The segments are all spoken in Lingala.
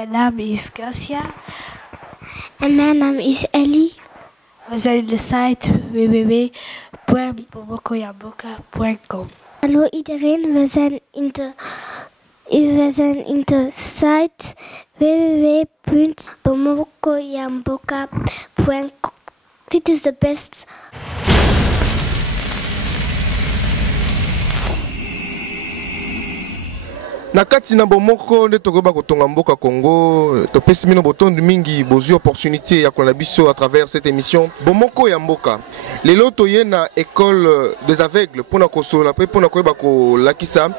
Mijn naam is Gracia. En mijn naam is Ellie. We zijn in de site www.bomokoyamboka.com. Hallo iedereen, we zijn in de site www.bomokoyamboka.com. Dit is de beste. Nakati na bomoko nde tokoba kotonga mboka Congo topesi mino botondo mingi bozwi opportunité ya kolanda biso à travers cette émission bomoko ya mboka lelo toye na école des aveugles pona kosola pe pona koyeba ko lakisa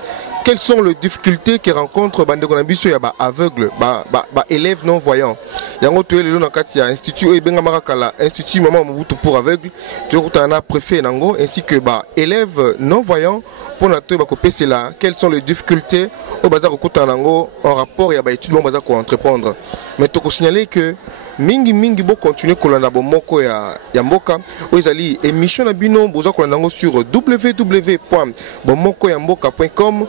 quelles sont les difficultés que rencontrent bandeko na biso ya ba aveugle ba élèves non voyants yango toye lelo na kati ya institut oyo benga kala institut Mama Mobutu pour aveugles toyokutana na préfet nango ainsi que ba élèves non voyants pona toyeba ko pesela quelles sont les difficultés au bazar en rapport ya ba études bon bazar ko entreprendre mais to ko signaler que mingi bo continuer kolanda bomoko ya mboka ezali émission na bino boza kolanda ngo sur www.bomokoyamboka.com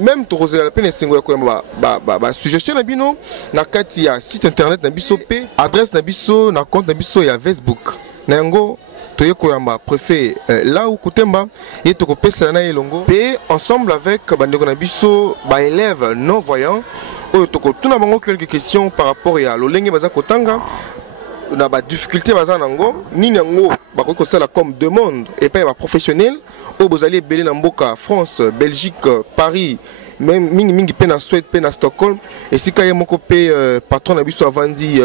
même to rozela la peine singo ya ko ba suggestion na bino na kati ya site internet na biso pe adresse na biso na compte na biso ya Facebook na yango toye koyamba préfet là où Kutemba et to kopesa na elongo pe ensemble avec bandeko na biso ba élèves non voyants oyo to kotuna bango quelques questions par rapport à lolenge baza kotanga na ba difficulté baza nango nini yango ba ko sala comme demande et pas ba professionnel oyo bozali belé na mboka France Belgique Paris même mingi pe na Suède pe na Stockholm et si kaye moko pe patron na biso avandi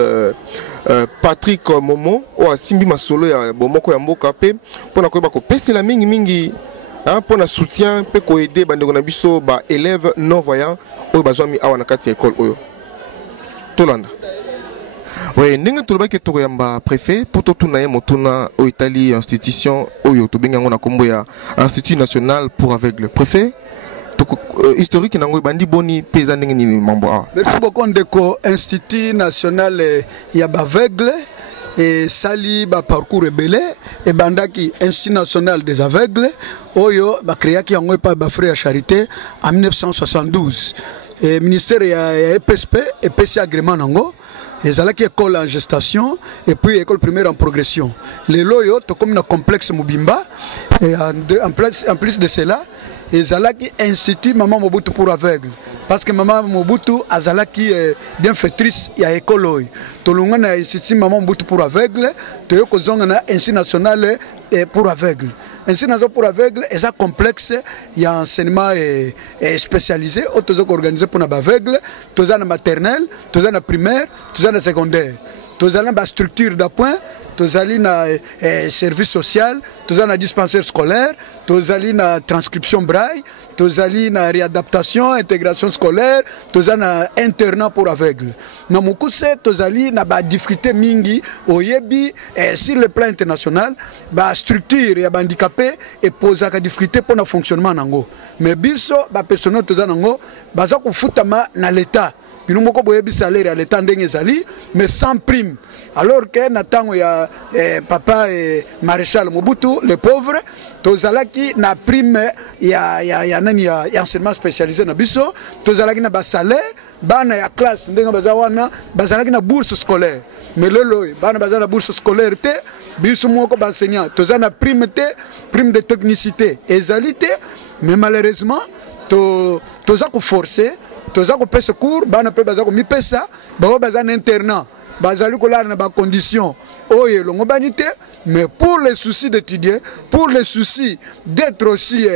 Patrick Momo o asimbi masolo ya bomoko ya mboka pe pona koyeba ko pesela mingi pour le soutien pe ko aider bandeko na biso ba élèves non voyants oyo bazwami awa na kati ya école oyo tolanda oui ndenge toloba ke tokoyamba préfet pour totuna ye motuna o Italie institution oyo tobenga ngo na kombo ya Institut national pour aveugles préfet historique nango bandi boni pesa ndenge ni mambo awa. Merci beaucoup ndeko Institut national ya baveugle et sali ba parcours ebele et bandaki Institut national des aveugles oyo ba créaki yango pa ba frère charité en 1972 et ministère ya EPSP et PC agrément nango ezalaki école en gestation et puis école primaire en progression les loyo to comme na complexe Mubimba et en plus de cela ezalaki Institut Mama Mobutu pour aveugles parce que Mama Mobutu azalaki bienfaitrice ya école oyo tolunga na Institut Mama Mobutu pour aveugles toyo kozonga na Institut national pour aveugles. Institut national pour aveugles est un complexe il y a enseignement spécialisé autour organisé pour les aveugles tous en maternelle tous en primaire tous en secondaire tous en structure d'appoint tous en service social tous en dispensaire scolaire tous en transcription braille tous en réadaptation intégration scolaire tous en internat pour aveugles na mukuse tous en ba difficulté mingi oyebi sur le plan international ba structure ya handicapé et poser ka difficulté pour le fonctionnement nango mais biso ba personnel tous nango baza kufutama na l'état bino moko boyebi salaire à l'état ndenge ezali mais sans prime alors que natango ya papa maréchal Mobutu le pauvre tozalaki na prime ya nani ya enseignement spécialisé na biso tozalaki na ba salaire bana ya classe ndenge bazawana bazalaki na bourse scolaire mais lelo bana bazana bourse scolaire te biso moko ba enseignant tozana prime de technicité ezalité mais malheureusement toza ko forcer toza ko pesa cours bana pe baza ko mi pesa ba bazana internat bazali kola na ba condition oye longo banité mais pour les soucis d'étudier pour les soucis d'être aussi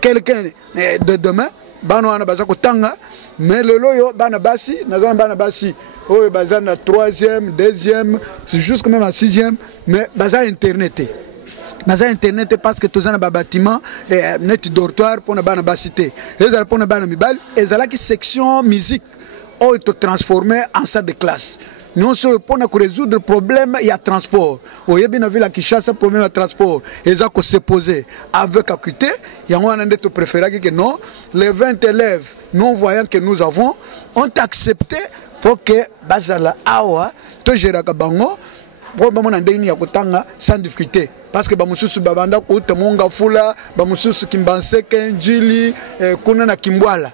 quelqu'un de demain bana wana baza ko tanga mais lelo yo bana basi nazana bana basi oye bazana 3e 2e jusqu'à même à 6e mais baza internet naza internet parce que tous en bas bâtiment net dortoir pour na bana basité ezala pour na bana mibali ezala ki section musique ou to transformer en salle de classe non seulement pour résoudre le problème il y a transport oyebi na ville Kinshasa problème de transport eza ko se poser avec acuité yango wana ndeto préféré que non les 20 élèves non voyants que nous avons ont accepté pour que bazala awa to gérer ka bango pour bamona ndeni ya kotanga sans difficulté parce que bamususu babanda ko temonga fula bamususu kimbanseke njili kuna na kimbwala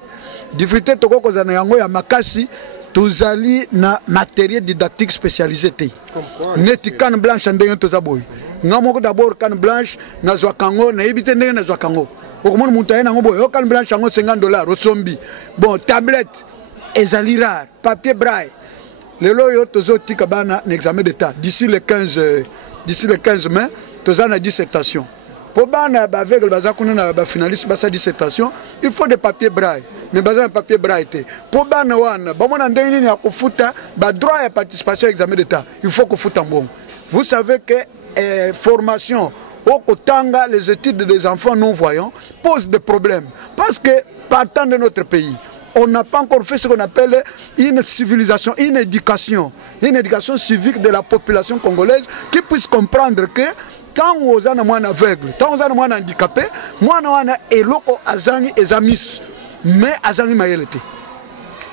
difficulté toko kozana yango ya makasi tozali na matériel didactique spécialisé te neti canne blanche ndenge toza boy nga moko d'abord canne blanche nazwa kango na yebite ndenge nazwa kango okomona mutu aye nango boy o canne blanche yango $50 osombi bon tablette ezali rare papier braille lelo yo tozotika bana na examen d'état d'ici le 15 mai toza na dissertation pour bana aveugle baza kuna na ba finaliste basa dissertation il faut des papiers braille mais baza na papier braille te pour bana wana bamona ndenge nini ya kufuta ba droit ya participation à examen d'état il faut kufuta mbongo. Vous savez que formation au kotanga les études des enfants non voyants pose des problèmes parce que partant de notre pays on n'a pas encore fait ce qu'on appelle une civilisation, une éducation civique de la population congolaise qui puisse comprendre que tant aux ana mwana aveugle, tant aux ana mwana handicapé, mwana wana eloko azangi ezamis, mais azangi mayelete.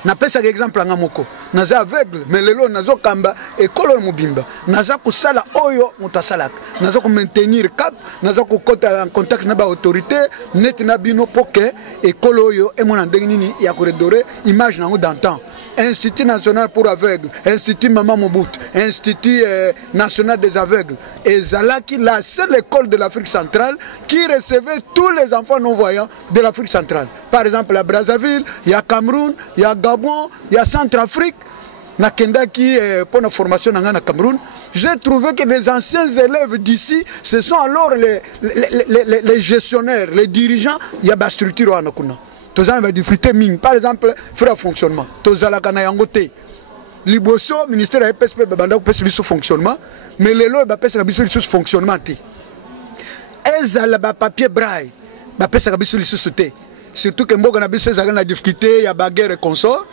Na pesa exemple nga moko, naza aveugle, mais lelo nazo kamba ekolo mobimba, naza kusala oyo mutasalaka, nazo ko maintenir cap, nazo ko kota en contact na ba autorité, net na bino poke ekolo oyo e mona ndenge nini ya ko redorer image nango d'antan. Institut national pour aveugles, Institut Maman Mobutu, Institut national des aveugles. Et Zalaki, la seule école de l'Afrique centrale qui recevait tous les enfants non-voyants de l'Afrique centrale. Par exemple, à Brazzaville, il y a Cameroun, il y a Gabon, il y a Centrafrique. Nakendaki pour la formation dans Cameroun, j'ai trouvé que les anciens élèves d'ici, ce sont alors les gestionnaires, les dirigeants, il y a des structures à Nakuna. Tozana va difficulté ming par exemple faire fonctionnement tozala kana yangote liboso ministère ya PSP banda ko pesa biso fonctionnement mais lelo ba pesa biso biso fonctionnement te ezala ba papier braille ba pesa biso biso te surtout que mboka na biso ezala na difficulté ya ba guerre consort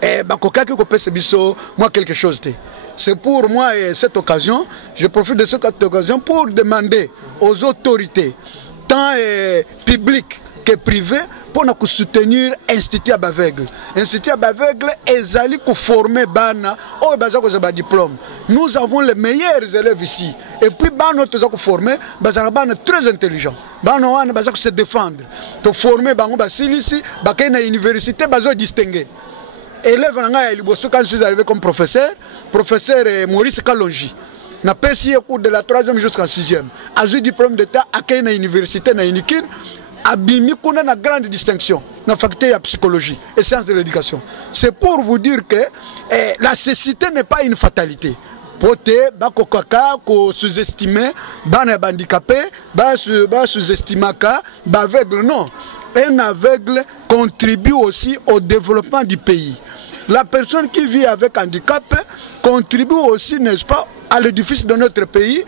et ba kokaki ko pesa biso moi quelque chose te. C'est pour moi cette occasion, je profite de cette occasion pour demander aux autorités tant publiques que privé pour nous soutenir l'Institut aveugle. L'Institut aveugle est allé former bana au bazako diplôme. Nous avons les meilleurs élèves ici. Et puis bana nous former bazaka bana très intelligent. Bana wana bazako se défendre. To former bango basili ici, bakay na université bazo distinguer. Élève nanga ya liboso quand je suis arrivé comme professeur Maurice Kalonji. Na pesi au cours de la 3e jusqu'en 6e. Azu diplôme d'état akay na université na Inikin. Abimi qu'on a une grande distinction dans la faculté de psychologie et sciences de l'éducation. C'est pour vous dire que la cécité n'est pas une fatalité. Pote, bakokaka, ko sous-estimer, ban handicapé, sous-estimer, aveugle, non. Un aveugle contribue aussi au développement du pays. La personne qui vit avec handicap contribue aussi, n'est-ce pas, à l'édifice de notre pays,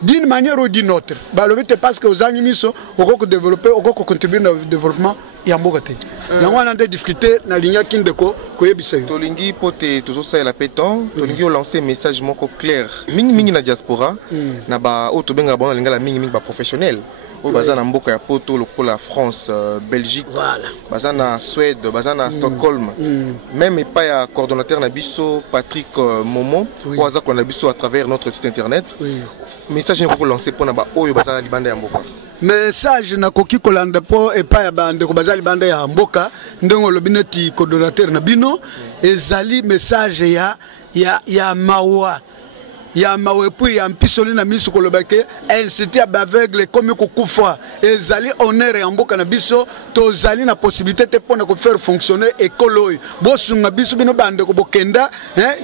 d'une manière ou d'une autre. Parce que aux animaux, on peut développer, on peut contribuer au développement. Il y a des difficultés dans la ligne Kindeko. Tolingi pote toujours ça la pétan. Tolingi lancé un message clair. Mingi na diaspora, na ba otobenga bon la mingi ba professionnel. Au bazana mboka ya poto lokola France, Belgique, bazana Suède, bazana Stockholm. Même pas ya coordonnateur na biso Patrick Momo, ou aza ko na biso à travers notre site internet. Message pour lancer pour na ba oyo bazana libanda ya mboka. Message na koki kolanda po et pas ya bande ko bazali libanda ya mboka ndongo lobineti coordonnateur na bino ezali message ya mawa. Ya mawepu ya mpisoli na misu kolobake institut aveugle comme kokufa ezali honneur ya mboka na biso tozali na possibilité te pona ko faire fonctionner école bosunga biso bino bande ko bokenda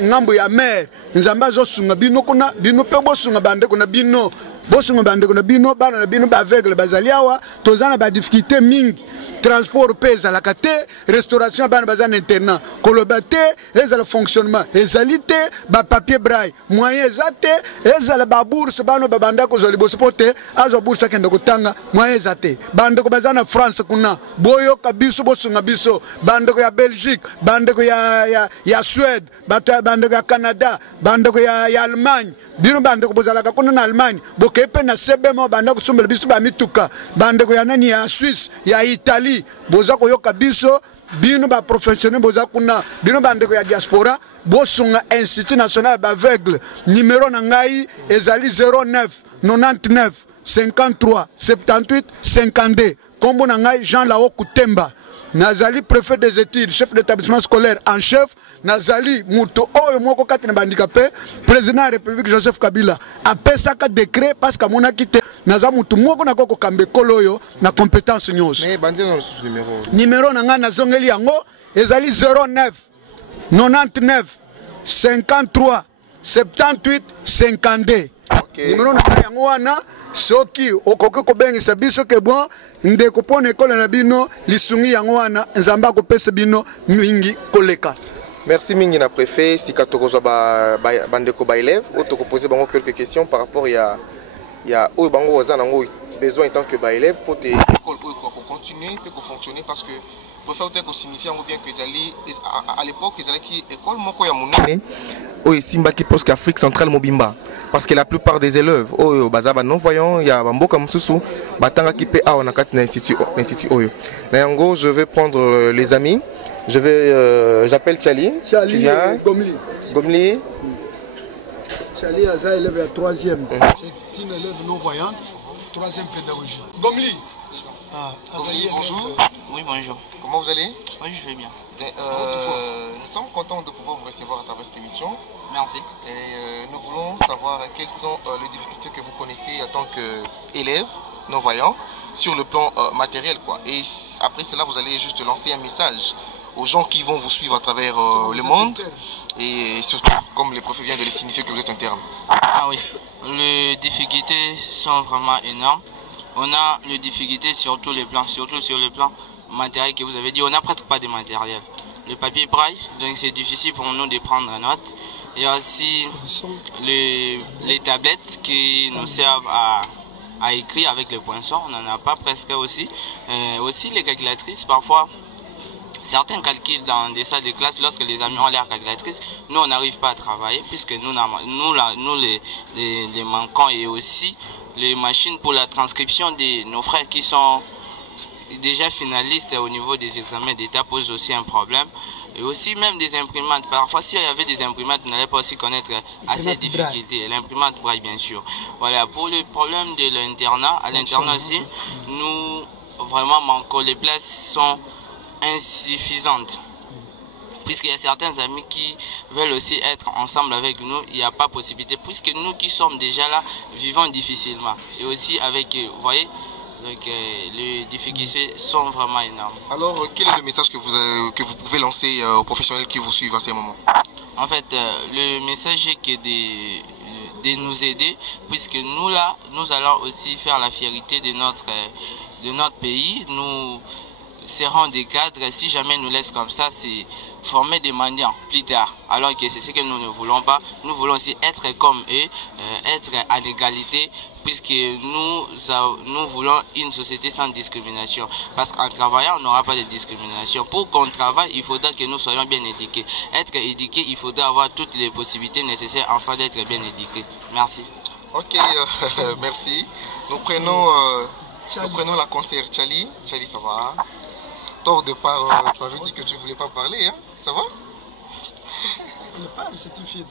ngambo ya mer nzamba zo sunga bino kuna bino pe bosunga bande ko na bino bosunga bande ko na bino bana na bino ba aveugle bazali awa tozana ba difficulté mingi transport pesa la kate restauration bana bazana internat kolobate ezala fonctionnement ezalité ba papier braille moyen zate ezala ba bourse bana babanda ko zoli bosopote azo bourse kende kutanga moyen zate bande ko bazana France kuna boyo kabiso bosunga biso bande ko ya Belgique bande ko ya Suède bande ko ya Canada bande ko ya Allemagne bino bande ko bozala ka kuna na Allemagne bokepe na sebemo bande ko sumbela biso ba mituka bande ko ya nani ya Suisse ya Italie boza ko yoka biso bino ba professionnel boza kuna bino bande ko ya diaspora bosunga Institut national aveugle numéro na ngai ezali 09 99 53 78 52 kombo na ngai Jean Lao Kutemba nazali préfet des études chef d'établissement scolaire en chef nazali muto oyo moko kati na bandikape président ya République Joseph Kabila apesaka décret parce que amonaki te naza mutu moko nakoki kokamba ekolo oyo na compétence nyonso. Mais bandela numéro na ngai nazongeli yango ezali 09 99 53 78 52. Numéro na ngai yango wana soki okoki kobengisa biso ke bon ndeko mpona ekolo na bino lisungi yango wana nzambe akopesa bino mingi koleka. Merci mingi na préfet si katokozwa bandeko ba élève auto poser bango quelques questions par rapport ya oyo bango oza nango besoin en tant que ba élève pour te école pour continuer pour fonctionner parce que préfet te ko signifie en bien que ezali à l'époque ezali ki école moko ya monene oyo simba ki poste Afrique centrale mobimba parce que la plupart des élèves oyo bazaba non voyants ya bamboka mususu batanga ki pe a on a kati na institut oyo na yango je vais prendre les amis. Je vais, j'appelle Tchali. Tchali, tu viens. Gomli. Tchali, elle est élève à 3e. C'est une élève non-voyante, 3e pédagogie. Gomli. Gomli, bonjour. Oui, bonjour. Comment vous allez? Oui, je vais bien. Nous sommes contents de pouvoir vous recevoir à travers cette émission. Merci. Et nous voulons savoir quelles sont les difficultés que vous connaissez en tant qu'élève non-voyant sur le plan matériel, quoi. Et après cela, vous allez juste lancer un message aux gens qui vont vous suivre à travers le monde et surtout, comme le prophète vient de le signifier, que vous êtes interne. Ah oui, les difficultés sont vraiment énormes. On a les difficultés sur tous les plans, surtout sur le plan matériel que vous avez dit. On n'a presque pas de matériel. Le papier braille, donc c'est difficile pour nous de prendre note. Il y a aussi les tablettes qui nous servent à écrire avec le poinçon, on n'en a pas presque aussi. Aussi les calculatrices, parfois, certains calculs dans des salles de classe, lorsque les amis ont leur calculatrice, nous on n'arrive pas à travailler puisque nous les manquons, et aussi les machines pour la transcription de nos frères qui sont déjà finalistes au niveau des examens d'État posent aussi un problème. Et aussi même des imprimantes. Parfois, s'il y avait des imprimantes, on n'allait pas aussi connaître assez de difficultés. L'imprimante braille, bien sûr. Voilà, pour le problème de l'internat, à l'internat aussi, nous vraiment manquons. Les places sont insuffisantes. Puisqu'il y a certains amis qui veulent aussi être ensemble avec nous, il n'y a pas possibilité. Puisque nous qui sommes déjà là, vivons difficilement. Et aussi avec, vous voyez, donc les difficultés sont vraiment énormes. Alors, quel est le message que vous pouvez lancer aux professionnels qui vous suivent à ces moments? En fait, le message est que de nous aider, puisque nous là, nous allons aussi faire la fierté de notre pays. Nous serons des cadres. Si jamais nous laissons comme ça, c'est former des mendiants plus tard. Alors que c'est ce que nous ne voulons pas. Nous voulons aussi être comme eux, être à l'égalité, puisque nous voulons une société sans discrimination. Parce qu'en travaillant, on n'aura pas de discrimination. Pour qu'on travaille, il faudra que nous soyons bien éduqués. Être éduqué, il faudra avoir toutes les possibilités nécessaires afin d'être bien éduqué. Merci. Ok, merci. Nous prenons la conseillère Tchali. Tchali, ça va? Toi, au départ, tu m'avais dit que tu ne voulais pas parler, hein? Ça va? Elle parle, c'est une fille.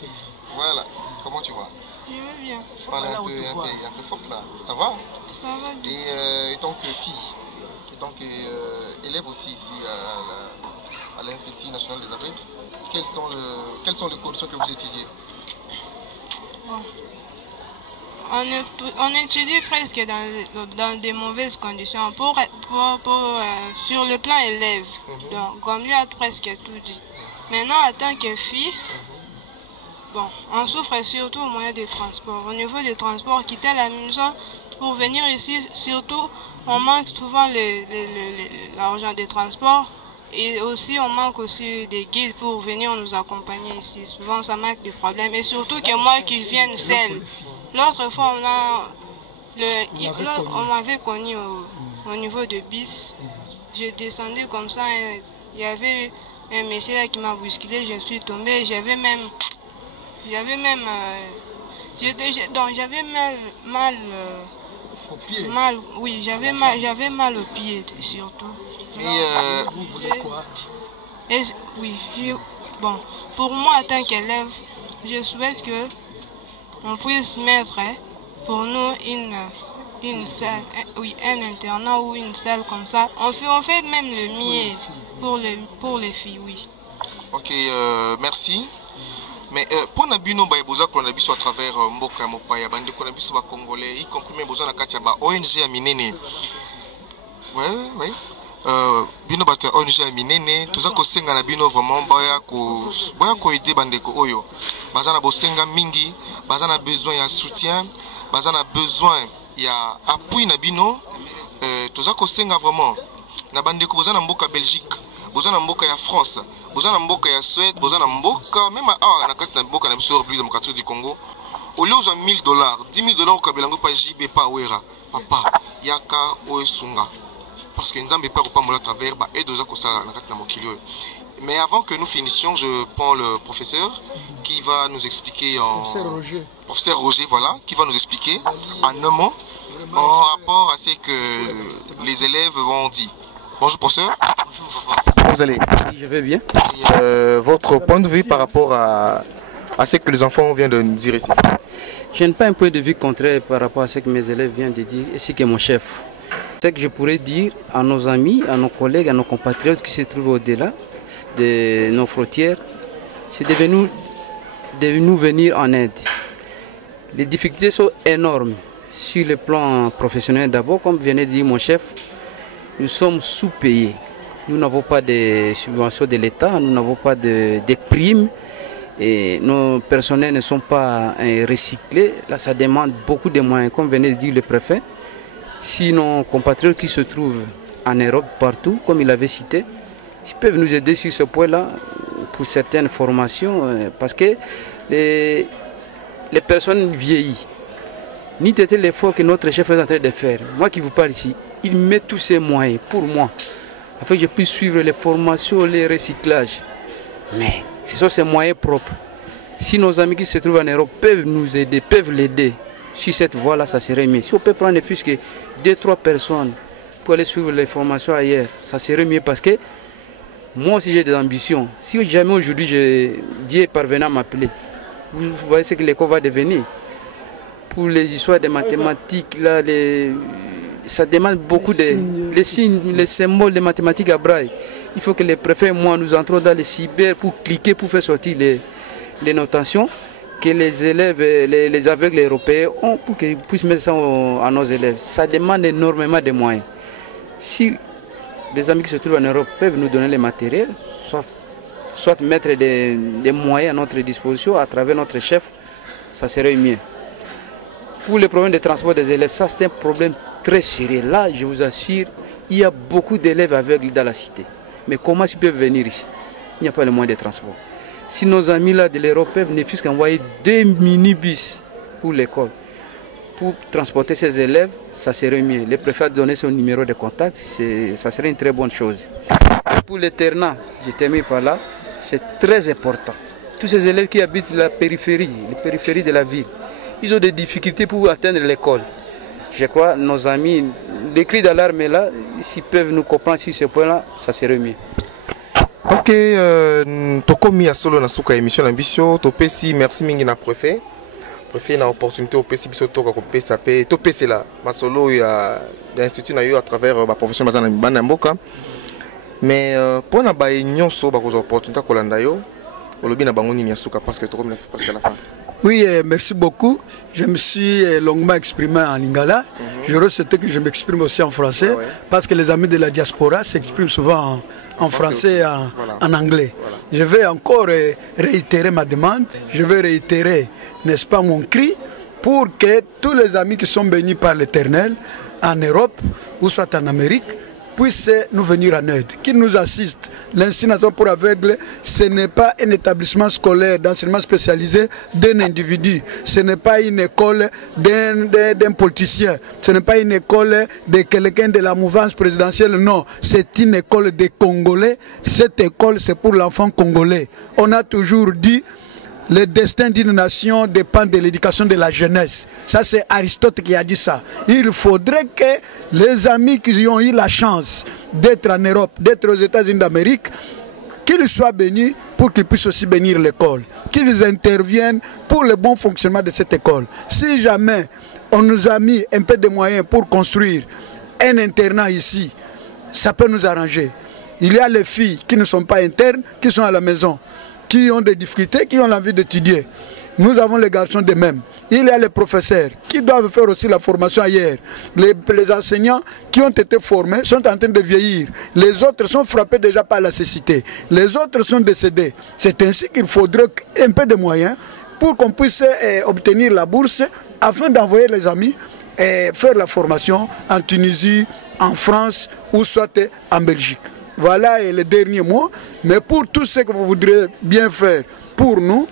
Voilà. Comment tu vas? Je vais bien. Tu parles un peu forte là. Ça va? Ça va bien. Et étant que fille, étant qu'élève aussi ici à l'Institut national des aveugles, quelles sont les conditions que vous étudiez? Bon. On étudie presque dans des mauvaises conditions sur le plan élève. Donc, comme il a presque tout dit. Maintenant, en tant que fille, bon, on souffre surtout au moyen des transports. Au niveau des transports, quitter la maison pour venir ici, surtout, on manque souvent l'argent des transports. Et aussi, on manque aussi des guides pour venir nous accompagner ici. Souvent, ça manque de problèmes. Et surtout que moi qui viens seule. L'autre fois, on m'avait connu au niveau de BIS. Je descendais comme ça. Il y avait un monsieur là qui m'a bousculé. Je suis tombée. J'avais mal au pied. Oui, j'avais mal au pied surtout. Et vous voulez quoi? Oui, bon, pour moi en tant qu'élève, je souhaite que on puisse mettre pour nous une salle, oui, un internat ou une salle comme ça. On fait même le mieux pour les filles, oui. Ok, merci. Mais pour Nabino, il y a besoin qu'on a besoin à travers Mboka Mopaya, bande qu'on a besoin congolais, y compris même besoin de Katia, ONG à Minene. Ouais. Bino bata ONG à Minene, tout ça qu'on sait na bino vraiment, boya ko aider bande ko oyo. Bazana bosenga mingi, bazana besoin de soutien, bazana besoin il y a appui na bino. Tout ça qu'on sait vraiment. Na bande ko bazana Mboka Belgique, bazana Mboka ya France. Bozana mboka ya Suède, bozana mboka même na kati na mboka na biso République démocratique du Congo. Au lieu de $1000, $10 au kabelango pa JB pa wera. Papa, yaka oesunga. Parce que nzambe pa ko mola travers ba et doza ko sala na kati na mokili. Mais avant que nous finissions, je prends le professeur qui va nous expliquer Professeur Roger, voilà, qui va nous expliquer en un mot en rapport à ce que les élèves vont dire. Bonjour professeur. Bonjour papa. Vous allez? Je vais bien. Votre point de vue par rapport à ce que les enfants viennent de nous dire ici? Je n'ai pas un point de vue contraire par rapport à ce que mes élèves viennent de dire, ainsi que mon chef. Ce que je pourrais dire à nos amis, à nos collègues, à nos compatriotes qui se trouvent au-delà de nos frontières, c'est de nous venir en aide. Les difficultés sont énormes sur le plan professionnel d'abord, comme venait de dire mon chef. Nous sommes sous-payés. Nous n'avons pas de subventions de l'État, nous n'avons pas de primes et nos personnels ne sont pas recyclés. Là, ça demande beaucoup de moyens, comme venait de dire le préfet. Si nos compatriotes qui se trouvent en Europe partout, comme il avait cité, ils peuvent nous aider sur ce point-là pour certaines formations, parce que les personnes vieillissent. Ni peut-être l'effort que notre chef est en train de faire. Moi qui vous parle ici, il met tous ses moyens pour moi, afin que je puisse suivre les formations, les recyclages. Mais ce sont ses moyens propres. Si nos amis qui se trouvent en Europe peuvent nous aider, peuvent l'aider, sur cette voie-là, ça serait mieux. Si on peut prendre ne fût-ce que 2-3 personnes pour aller suivre les formations ailleurs, ça serait mieux parce que moi aussi j'ai des ambitions. Si jamais aujourd'hui Dieu parvenait à m'appeler, vous voyez ce que l'école va devenir. Pour les histoires de mathématiques, là, ça demande beaucoup les signes, les symboles de mathématiques à braille. Il faut que les préfets et moi nous entrons dans les cyber pour cliquer, pour faire sortir les notations que les élèves, les aveugles européens ont pour qu'ils puissent mettre ça à nos élèves. Ça demande énormément de moyens. Si les amis qui se trouvent en Europe peuvent nous donner les matériels, soit mettre des moyens à notre disposition à travers notre chef, ça serait mieux. Pour le problème de transport des élèves, ça c'est un problème très sérieux. Là, je vous assure, il y a beaucoup d'élèves aveugles dans la cité. Mais comment ils peuvent venir ici? Il n'y a pas le moyen de transport. Si nos amis là de l'Europe peuvent ne fût-ce qu'envoyer 2 minibus pour l'école, pour transporter ces élèves, ça serait mieux. Le préfet a donné son numéro de contact, ça serait une très bonne chose. Pour l'internat, je termine par là, c'est très important. Tous ces élèves qui habitent la périphérie, les périphéries de la ville, ils ont des difficultés pour atteindre l'école. Je crois nos amis, les cris d'alarme est là, s'ils peuvent nous comprendre sur ce point-là, ça serait mieux. Ok, tokomi solo na suka émission l'ambition, topesi merci mingi na préfet. Préfet na opportunité opesi biso toka kopesa pe topesi la masolo ya institut na yo à travers ba profession bazana bana mboka. Mais pour na ba nyonso ba ko opportunité kolanda yo, olobi na bango nini ya suka parce que tokomi parce qu'à la fin. Oui, merci beaucoup. Je me suis longuement exprimé en lingala. Je souhaitais que je m'exprime aussi en français parce que les amis de la diaspora s'expriment souvent en français et en anglais. Voilà. Je vais encore réitérer ma demande. Je vais réitérer, n'est-ce pas, mon cri pour que tous les amis qui sont bénis par l'Éternel en Europe ou soit en Amérique puissent nous venir en aide, qu'ils nous assistent. L'Institut national pour aveugles, ce n'est pas un établissement scolaire d'enseignement spécialisé d'un individu. Ce n'est pas une école d'un politicien. Ce n'est pas une école de quelqu'un de la mouvance présidentielle. Non, c'est une école des Congolais. Cette école, c'est pour l'enfant congolais. On a toujours dit le destin d'une nation dépend de l'éducation de la jeunesse. Ça, c'est Aristote qui a dit ça. Il faudrait que les amis qui ont eu la chance d'être en Europe, d'être aux États-Unis d'Amérique, qu'ils soient bénis pour qu'ils puissent aussi bénir l'école. Qu'ils interviennent pour le bon fonctionnement de cette école. Si jamais on nous a mis un peu de moyens pour construire un internat ici, ça peut nous arranger. Il y a les filles qui ne sont pas internes, qui sont à la maison, qui ont des difficultés, qui ont l'envie d'étudier. Nous avons les garçons de même. Il y a les professeurs qui doivent faire aussi la formation ailleurs. Les enseignants qui ont été formés sont en train de vieillir. Les autres sont frappés déjà par la cécité. Les autres sont décédés. C'est ainsi qu'il faudrait un peu de moyens pour qu'on puisse obtenir la bourse afin d'envoyer les amis et faire la formation en Tunisie, en France ou soit en Belgique. Voilà les derniers mots. Mais pour tout ce que vous voudrez bien faire pour nous,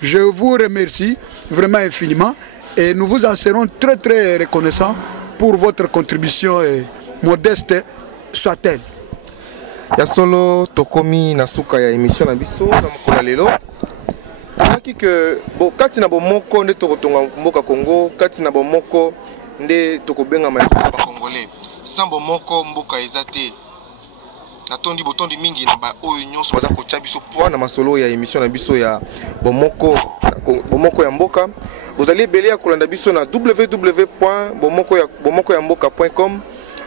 je vous remercie vraiment infiniment et nous vous en serons très très reconnaissants pour votre contribution modeste soit-elle. Ya solo tokomi na suka ya émission na biso na mokolo lelo. Naki que kati na bomoko nde tokotonga mboka Congo, kati na bomoko nde tokobenga maisha ba congolais. Sans bomoko mboka ezate. Natondi botondi mingi na ba oyo nyonso baza ko biso po na masolo ya émission na biso ya bomoko ya mboka. Vous allez belé kolanda biso na www.bomokoyamboka.com.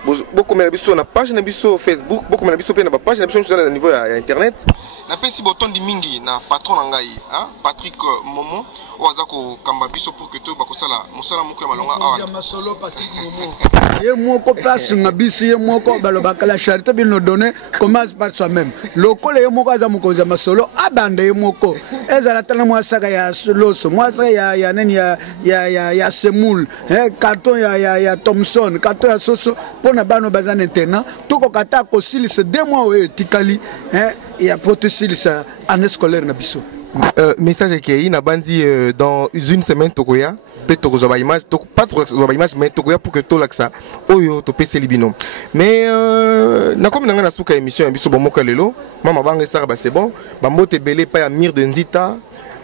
Beaucoup de biso na page na biso Facebook, beaucoup de biso pe na page na biso sur le niveau ya internet. Na pesi botondi mingi na patron ngai, hein, Patrick Momo, oza ko kamba biso pour que to bakosala mosala moko ya malonga awa. Ya masolo Patrick Momo. Ye moko place nga biso ye moko balobaka la charité bien nous donner commence par soi-même. Lokole ye moko aza moko ya masolo abande ye moko. Ezala tana mwa saka ya loso, mwa saka ya nani ya semoule, carton ya Thomson, carton ya soso pona bano bazana internet. Toko kata ko silisa 2 mois o tikali, et a protéger ça année scolaire na biso. Message qui na bandi dans une semaine tokoya peut tokozoba image pas tokozoba image mais tokoya pour que to laksa oyo to pese libino mais na comme na suka émission biso bomoko lelo mama banga sara ba c'est bon bambote belé pa ya Mire de Nzita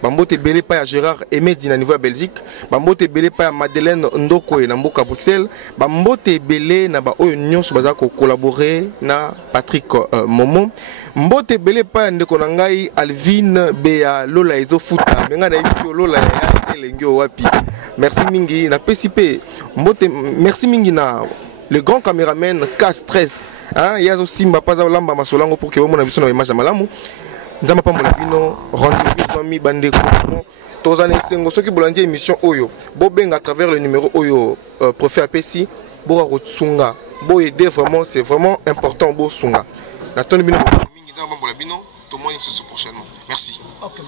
bambote belé pa ya Gérard Emedi na niveau ya Belgique bambote belé pa ya Madeleine Ndoko na mboka Bruxelles bambote belé na ba oyo nyonso baza ko collaborer na Patrick Momo mbote belé pa ndeko na ngai Alvin Bea Lola ezofuta menga na biso Lola ya elengio wapi. Merci mingi na PCP mbote merci mingi na le grand caméraman K-Stress hein yazo simba paza lamba masolango pour que vous mona biso na image malamu nzamba pa molabino rendez-vous famille bandeko tozana sengo soki bolandi émission oyo bobenga à travers le numéro oyo prophète APC bo rotsunga bo aider vraiment c'est vraiment important bo sunga na toni bino mingi nzamba molabino to moni ce prochainement merci. Okay.